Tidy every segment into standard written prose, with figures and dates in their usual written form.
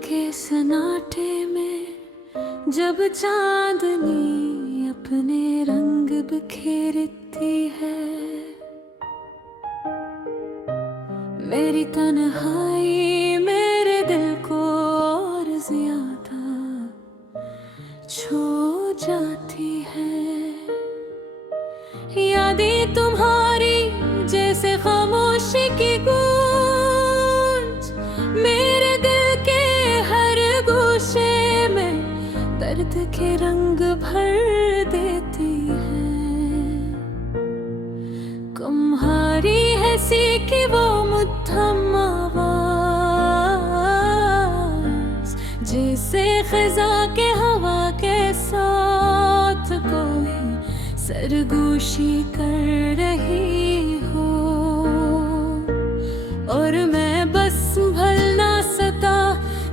के सन्नाटे में जब चांदनी अपने रंग बिखेरती है, मेरी तन्हाई मेरे दिल को और ज्यादा छू जाती है। यादें तुम्हारी जैसे खामोशी की गूंज मेरे दिल के हर गोशे में दर्द के रंग भर देती है। तुम्हारी है सी की वो मुद्दम आवाज, जैसे खिजा के हवा के साथ कोई सरगोशी कर रही हो। और मैं बस संभल ना सका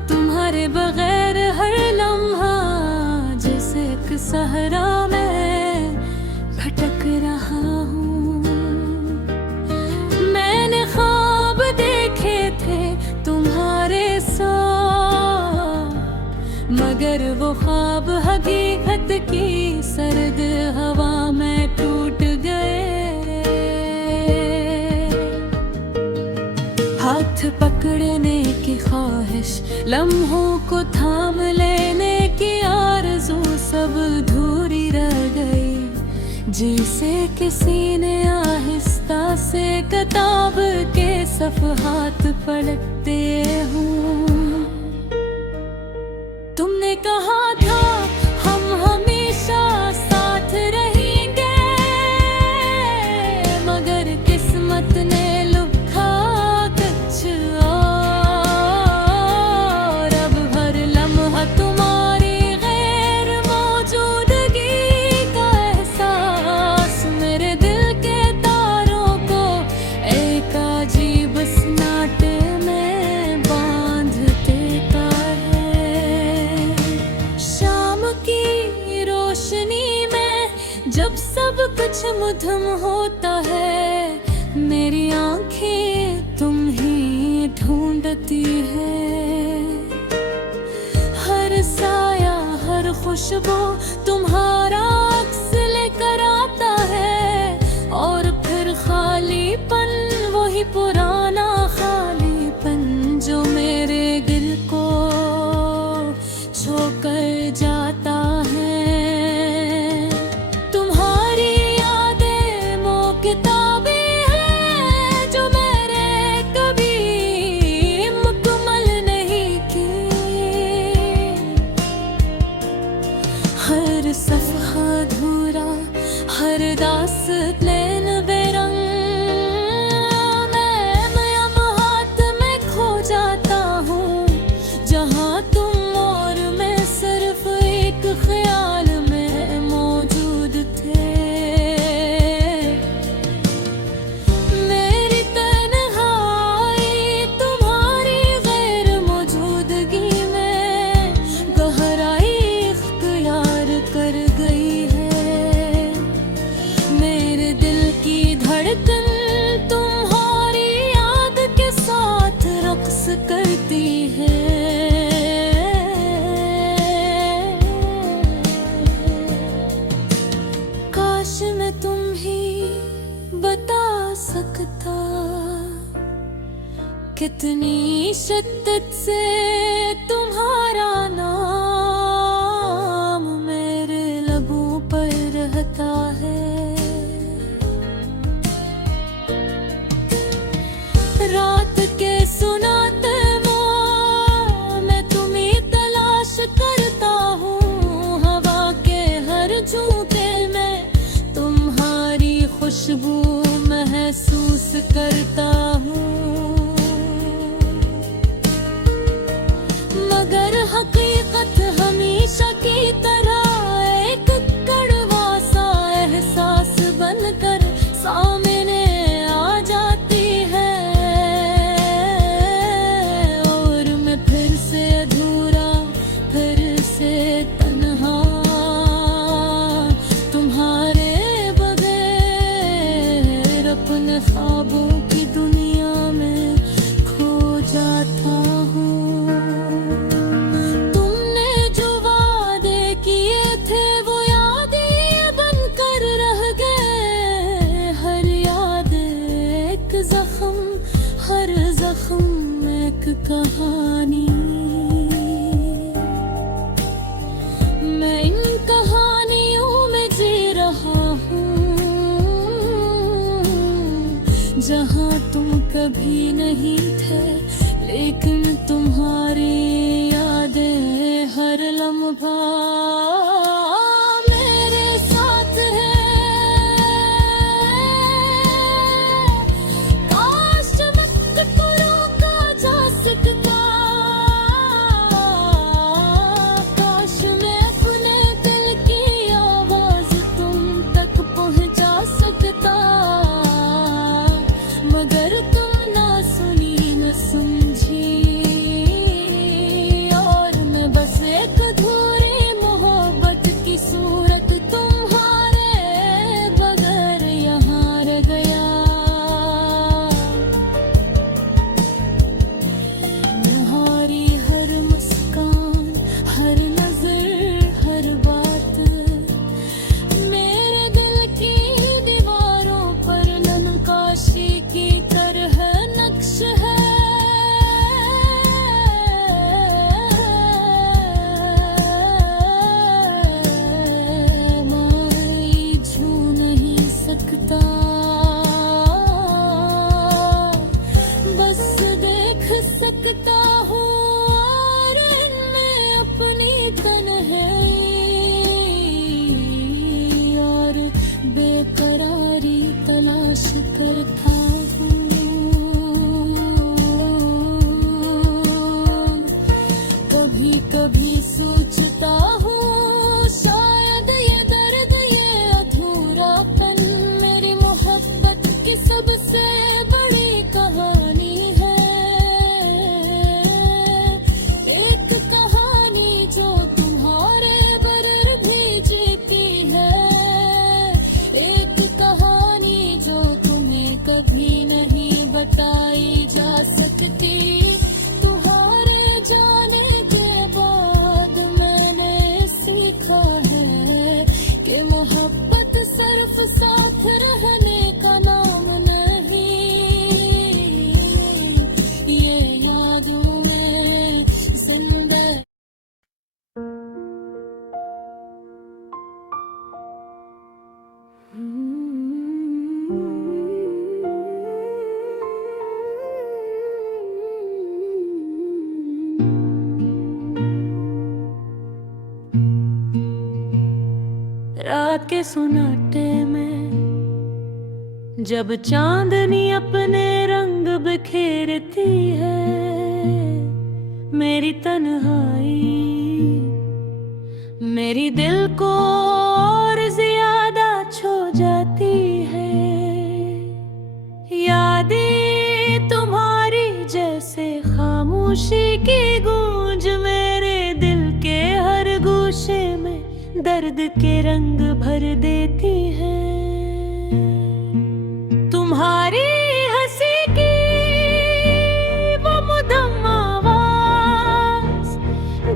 तुम्हारे बगैर हर लम्हा, जैसे एक सहरा में भटक रहा हूँ। मैंने ख्वाब देखे थे तुम्हारे साथ, मगर वो ख्वाब हकीकत की सर्द हवा में टूट गए। हाथ पकड़ने की ख्वाहिश, लम्हों को थाम लेने की आरज़ू सब अधूरी रह गई। जैसे किसी ने आहिस्ता से किताब के सफ़हात पलटते हूँ। तुमने कहा था हम हमेशा साथ रहेंगे, मगर किस्मत ने लुभाया कुछ और। अब हर लम्हा तुम्हारी गैर मौजूदगी का एहसास मेरे दिल के तारों को एक अजीब सन्नाटे में बांध देता है। शाम की रोशनी में जब सब कुछ मधुम होता है, मेरी आंखें तुम ही ढूंढती है। हर साया हर खुशबू तुम्हारा अक्स लेकर आता है, और फिर खालीपन वही पुराना खालीपन जो मेरे दिल को छोकर जाता है। तुम्हारी यादें वो किताबें हैं जो मैंने कभी मुकम्मल नहीं की। हर सफ़हा अधूरा, हर दास्तान बेरंग, मैं अब हाथ में खो जाता हूँ, जहाँ तुम और मैं सिर्फ एक ख्याल में मौजूद थे। मेरी तन्हाई तुम्हारी गैर मौजूदगी में गहराई इख्तियार कर गई है। मेरे दिल की धड़कन तुम्हारी याद के साथ रक्स करती है। काश मैं तुम ही बता सकता कितनी शिद्दत से तुम्हारा नाम मेरे लबों पर रहता है। रात के सुनाते मैं तुम्हें तलाश करता हूँ। हवा के हर झोंके में तुम्हारी खुशबू महसूस करता हूँ, मगर हकीकत हमेशा की तरह एक कड़वा सा एहसास बनकर सामने आ जाती है। और मैं फिर से अधूरा, फिर से तन्हा, तुम्हारे बगैर अपने ख्वाबों की दुनिया में खो जाता हूँ। कभी नहीं थे, लेकिन तुम्हारी यादें हर लम्हा मेरे साथ है। काश चमक को रोका जा सकता, काश मैं अपने दिल की आवाज तुम तक पहुंचा सकता, मगर तुम ना सुनी न समझी, और मैं बस एक अधूरी मोहब्बत की सूरत तुम्हारे बगैर यहाँ रह गया। तुम्हारी हर मुस्कान, हर नजर, हर बात मेरे दिल की दीवारों पर नक्काशी की तरह नक्श है। मैं छू नहीं सकता, बस देख सकता हूँ, और इनमें अपनी तन्हाई और बेकरारी तलाश करता हूँ। कभी कभी सोचता हूँ शायद ये दर्द, ये अधूरापन मेरी मोहब्बत की सबसे बड़ी कहानी है। एक कहानी जो तुम्हारे बगैर भी जीती है, एक कहानी जो तुम्हें कभी नहीं बताई जा सकती। तुम्हारे जाने के बाद मैंने सीखा है कि मोहब्बत सिर्फ साथ रहने का नाम नहीं, ये यादों में जिंदा। रात के सुनाटे में जब चांदनी अपने रंग बिखेरती है, मेरी तन्हाई मेरी दिल को और ज्यादा छू जाती है। यादें तुम्हारी जैसे खामोशी की गूंज मेरे दिल के हर गोशे में दर्द के रंग भर देती है। तुम्हारी हंसी की वो मुद्दम आवाज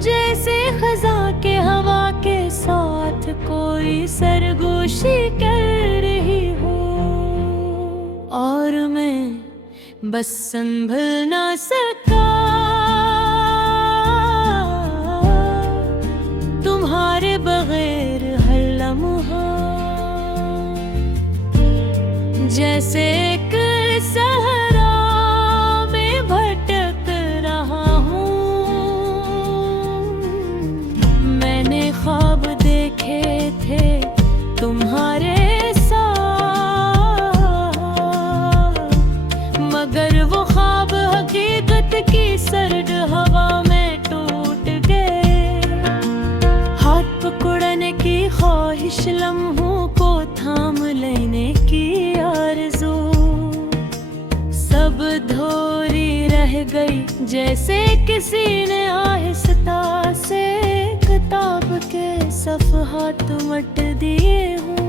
जैसे खजा के हवा के साथ कोई सरगोशी कर रही हो, और मैं बस संभल ना सका। तुम्हारे बगैर हर लम्हा जैसे एक सहरा में भटक रहा हूँ। मैंने ख्वाब देखे थे तुम्हारे साथ, मगर वो ख्वाब हकीकत की सर्द हवा में टूट गए। हाथ पकड़ने की ख्वाहिश, लम्हों को थाम लेने की आरज़ू, सब धोरी रह गई जैसे किसी ने आहिस्ता से किताब के सफ़हात मट दिए हूँ।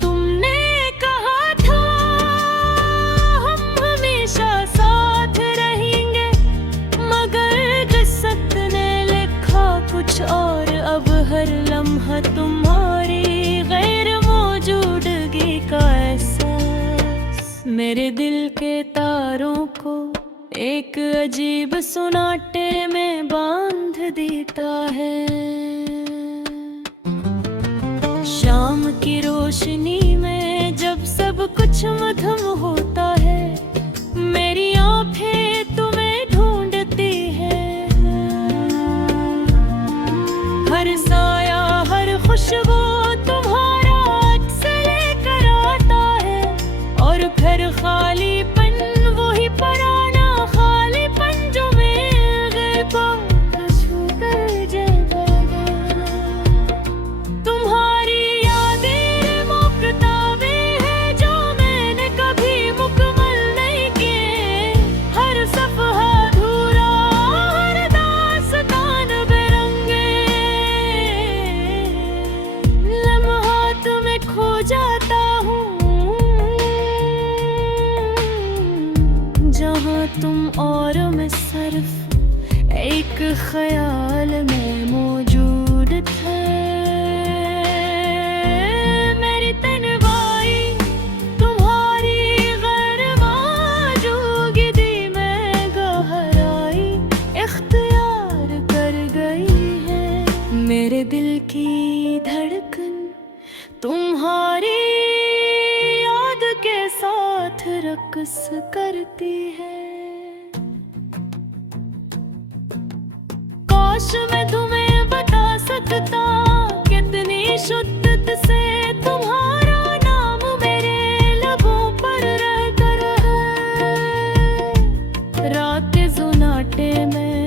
तुमने कहा था हम हमेशा साथ रहेंगे, मगर किस्मत ने लिखा कुछ और। अब हर लम्हा तुम्हारी गैर मौजूदगी का एहसास मेरे दिल के तारों को एक अजीब सुनाटे में बांध देता है। शाम की रोशनी में जब सब कुछ मधुम होता है, मेरी ख्याल में मौजूद थे। मेरी तन्हाई तुम्हारी गैर मौजूदगी में गहराई इख्तियार कर गई है। मेरे दिल की धड़कन तुम्हारी याद के साथ रक्स करती है। काश मैं तुम्हें बता सकता कितनी शिद्दत से तुम्हारा नाम मेरे लबों पर रहकर है। रात के जुनाटे में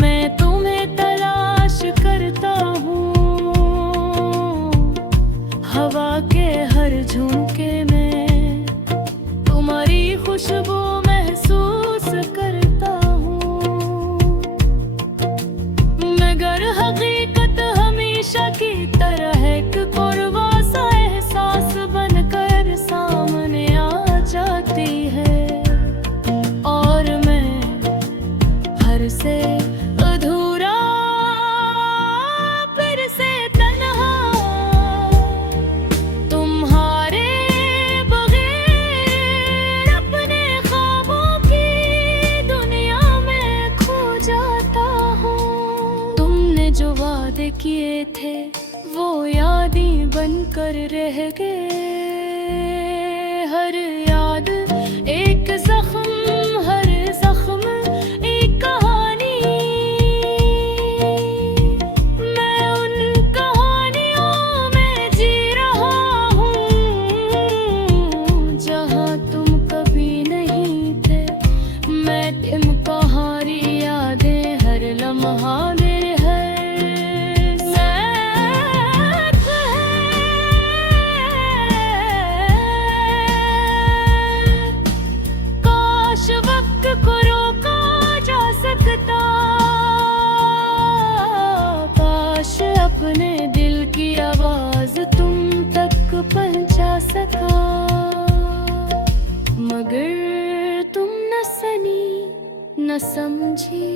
मैं तुम्हें तलाश करता हूँ। हवा के हर झोंके में तुम्हारी खुशबू महसूस करता हूँ। मगर हकीकत हमेशा की तरह एक कोरवा सा एहसास बनकर सामने आ जाती है। और मैं हर से अधूरा फिर से तन्हा तुम्हारे बगैर अपने ख्वाबों की दुनिया में खो जाता हूँ। तुमने जो वादे किए थे वो यादें बनकर रह गए। हर याद एक जख्म, हर जख्म एक कहानी। मैं उन कहानियों में जी रहा हूँ जहाँ तुम कभी नहीं थे। मैं तुम्हारी यादें हर लम्हा मेरे हर साथ है। काश वक्त को रोका जा सकता, काश अपने दिल की आवाज तुम तक पहुंचा सका। मगर तुम न सनी न समझी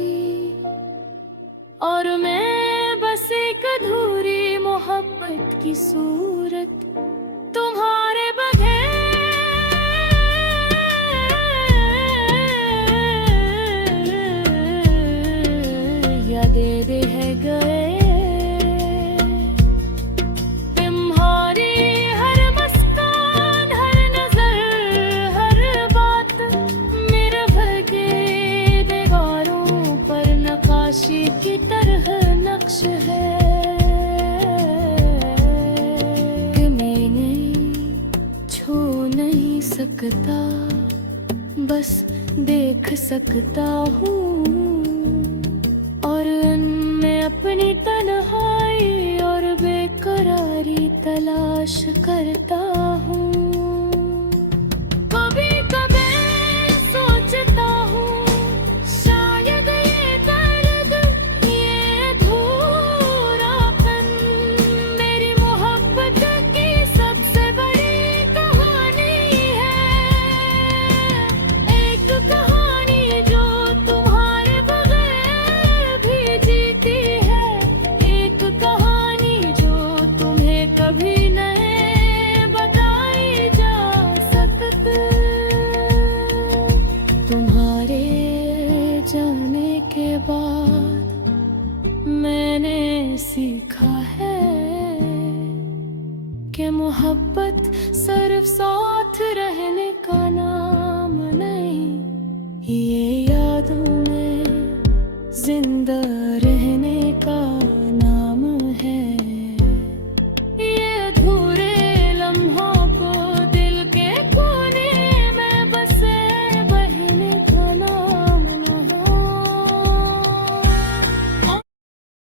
और मैं बस एक अधूरी मोहब्बत की सूरत तुम्हारे बगैर यादें रह गए। तुम्हारी हर मुस्कान, हर नजर, हर बात मेरे भर के दीवारों पर नक्काशी की तरह नक्श है। कि मैं नहीं छू नहीं सकता, बस देख सकता हूँ। और मैं अपनी तन्हाई और बेकरारी तलाश करता हूँ। कभी कभी सोचता हूँ शायद ये दर्द, ये अधूरापन मेरी मोहब्बत की सबसे बड़ी कहानी है। एक कहानी जो तुम्हारे बगैर भी जीती है। एक कहानी जो तुम्हें कभी नहीं बताई जा सकती। तुम्हारे जाने के बाद मैंने सीखा है कि मोहब्बत सिर्फ साथ रहने का नाम नहीं, ये यादों में जिंदा रहने का